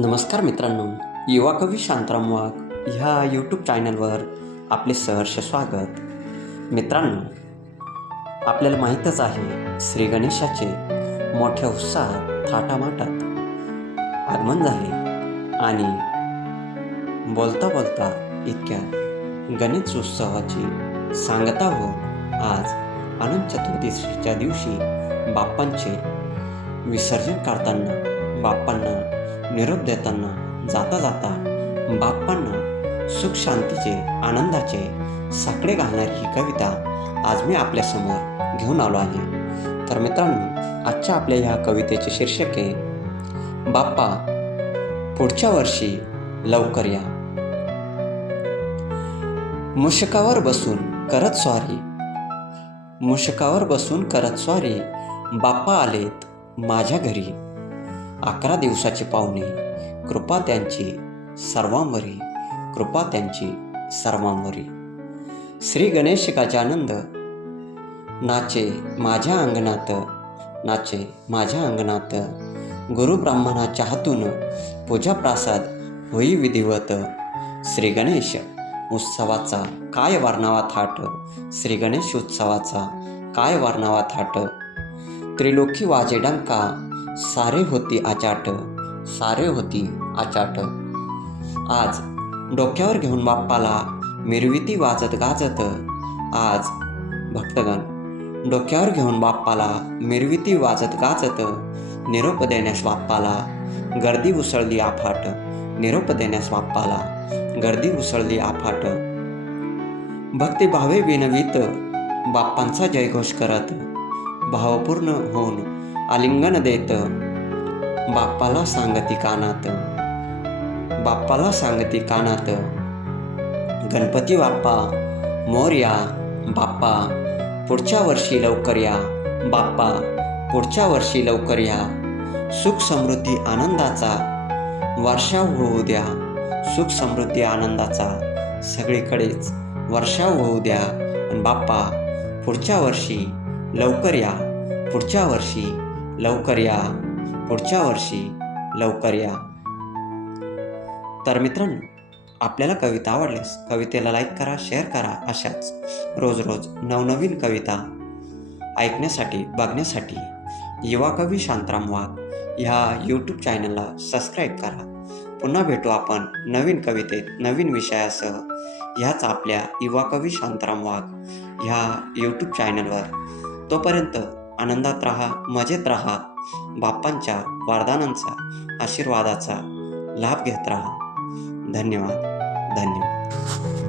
नमस्कार मित्रांनो युवा कवी शांताराम वाघ ह्या यूट्यूब चॅनलवर आपले सहर्ष स्वागत. मित्रांनो आपल्याला माहीतच आहे श्री गणेशाचे मोठ्या उत्साहात थाटामाटात आगमन झाले आणि बोलता बोलता इतक्या गणेश उत्सवाची सांगता हो आज अनंत चतुर्दशीच्या दिवशी बाप्पांचे विसर्जन करताना बाप्पांना निरोप देताना जाता जाता बाप्पांना सुख शांतीचे आनंदाचे साकडे घालणारी ही कविता आज मी आपल्यासमोर घेऊन आलो आहे. तर मित्रांनो आजच्या आपल्या ह्या कवितेचे शीर्षक आहे बाप्पा पुढच्या वर्षी लवकर या. मुशकावर बसून करत स्वारी. मुशकावर बसून करत स्वारी बाप्पा आलेत माझ्या घरी. अकरा दिवसाचे पाहुणे कृपा त्यांची सर्वांवरी कृपा त्यांची सर्वांवरी. श्री गणेश गजानंद नाचे माझ्या अंगणात नाचे माझ्या अंगणात. गुरु ब्राह्मणाच्या हातून पूजा प्रासाद होई विधिवत. श्री गणेश उत्सवाचा काय वर्णावा थाट? श्री गणेश उत्सवाचा काय वर्णावा थाट? त्रिलोकी वाजे डंका सारे होती आचाट सारे होती आचाट. आज डोक्यावर घेऊन बाप्पाला मिरविती वाजत गाजत आज भक्तगण डोक्यावर घेऊन बाप्पाला मिरविती वाजत गाजत निरोप देण्यास बाप्पाला गर्दी उसळली आफाट निरोप देण्यास बाप्पाला गर्दी उसळली आफाट. भक्तिभावे विनवीत बाप्पांचा जयघोष करत भावपूर्ण होऊन आलिंगन देत. बाप्पाला सांगती कानात. बाप्पाला सांगती कानात. गणपती बाप्पा मोर्या बाप्पा पुढच्या वर्षी लवकर या. बाप्पा पुढच्या वर्षी लवकर या. सुख समृद्धी आनंदाचा. वर्षाव होऊ द्या. सुख समृद्धी आनंदाचा. सगळीकडेच वर्षाव होऊ द्या. आणि बाप्पा पुढच्या वर्षी लवकर या. पुढच्या वर्षी लवकर या. पुढच्या वर्षी लवकर या. तर मित्रांनो आपल्याला कविता आवडल्यास कवितेला लाईक करा शेअर करा अशाच रोज रोज नवनवीन कविता ऐकण्यासाठी बघण्यासाठी युवा कवी शांतराम वाघ ह्या यूट्यूब चॅनलला सबस्क्राईब करा. पुन्हा भेटू आपण नवीन कवितेत नवीन विषयासह. ह्याच आपल्या युवा कवी शांताराम वाघ ह्या यूट्यूब चॅनलवर तोपर्यंत आनंदात राहा मजेत राहा. बाप्पांच्या वरदानांचा आशीर्वादाचा लाभ घेत राहा. धन्यवाद. धन्यवाद.